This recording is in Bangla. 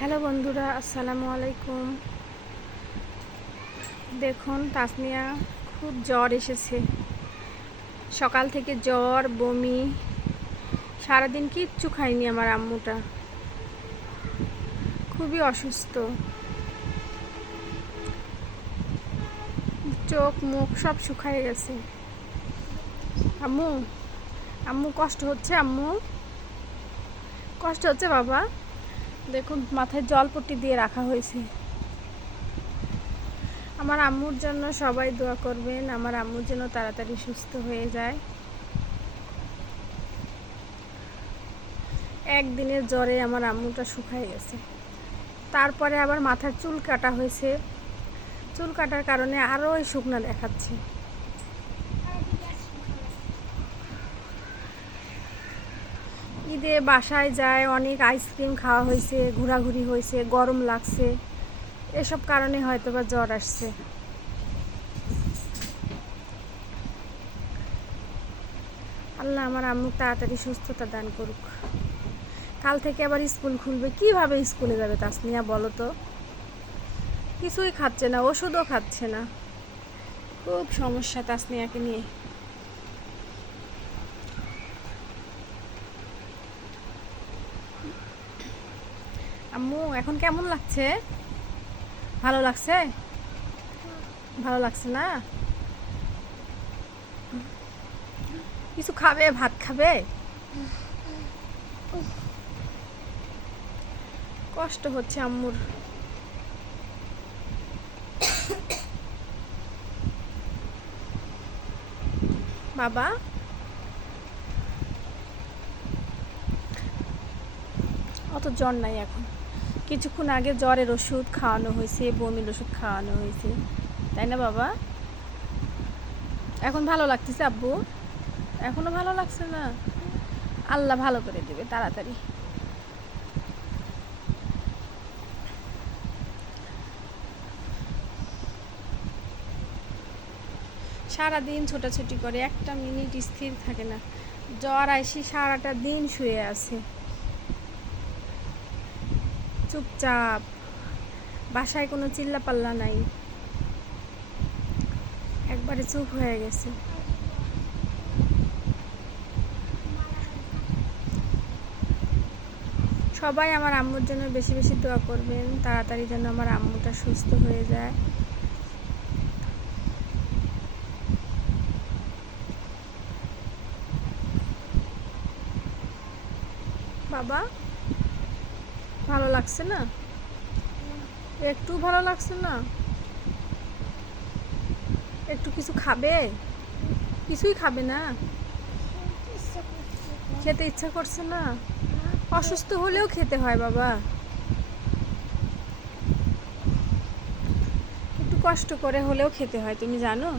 হ্যালো বন্ধুরা, আসসালামু আলাইকুম। দেখুন তাসমিয়া খুব জ্বর এসেছে। সকাল থেকে জ্বর, বমি, সারাদিন কিচ্ছু খায়নি আমার আম্মুটা। খুবই অসুস্থ। চোখ, মুখ সব শুকায় গেছে। আম্মু আম্মু কষ্ট হচ্ছে, আম্মু? কষ্ট হচ্ছে বাবা? দেখুন, মাথায় জলপট্টি দিয়ে রাখা হয়েছে। আমার আম্মুর জন্য সবাই দোয়া করবেন, আমার আম্মুর জন্য তাড়াতাড়ি সুস্থ হয়ে যায়। একদিনের জ্বরে আমার আম্মুটা শুকায় গেছে। তারপরে আবার মাথার চুল কাটা হয়েছে। চুল কাটার কারণে আরও শুকনা দেখাচ্ছে। ঈদে বাসায় যায়, অনেক আইসক্রিম খাওয়া হয়েছে, ঘোরাঘুরি হয়েছে, গরম লাগছে। এসব কারণে হয়তো বা জ্বর আসছে। আল্লাহ আমার আম্মু তাড়াতাড়ি সুস্থতা দান করুক। কাল থেকে আবার স্কুল খুলবে। কীভাবে স্কুলে যাবে তাসমিয়া বলো তো? কিছুই খাচ্ছে না, ওষুধও খাচ্ছে না। খুব সমস্যা তাসমিয়াকে নিয়ে। আম্মু, এখন কেমন লাগছে? ভালো লাগছে? ভালো লাগছে না? কিছু খাবে? ভাত খাবে? কষ্ট হচ্ছে আম্মুর। বাবা? অত জ্বর নাই এখন। কিছুক্ষণ আগে জ্বরের ওষুধ খাওয়ানো হয়েছে, বমির ওষুধ খাওয়ানো হয়েছে। তাই না বাবা? এখন ভালো লাগতেছে আব্বু? এখনও ভালো লাগছে না? আল্লাহ ভালো করে দেবে, তাড়াতাড়ি। সারাদিন ছোটাছুটি করে, একটা মিনিট স্থির থাকে না। জ্বর আইসি সারাটা দিন শুয়ে আছে। চুপচাপ। বাসায় কোনো চিল্লা পাল্লা নাই। একবারে চুপ হয়ে গেছে। সবাই আমার আম্মুর জন্য বেশি বেশি দোয়া করবেন, তাড়াতাড়ি যেন আমার আম্মুটা সুস্থ হয়ে যায়। বাবা? ভালো লাগছে না? একটু ভালো লাগছে না? একটু কিছু খাবে? কিছুই খাবে না? খেতে ইচ্ছা করছে না? অসুস্থ হলেও খেতে হয় বাবা। একটু কষ্ট করে হলেও খেতে হয়, তুমি জানো?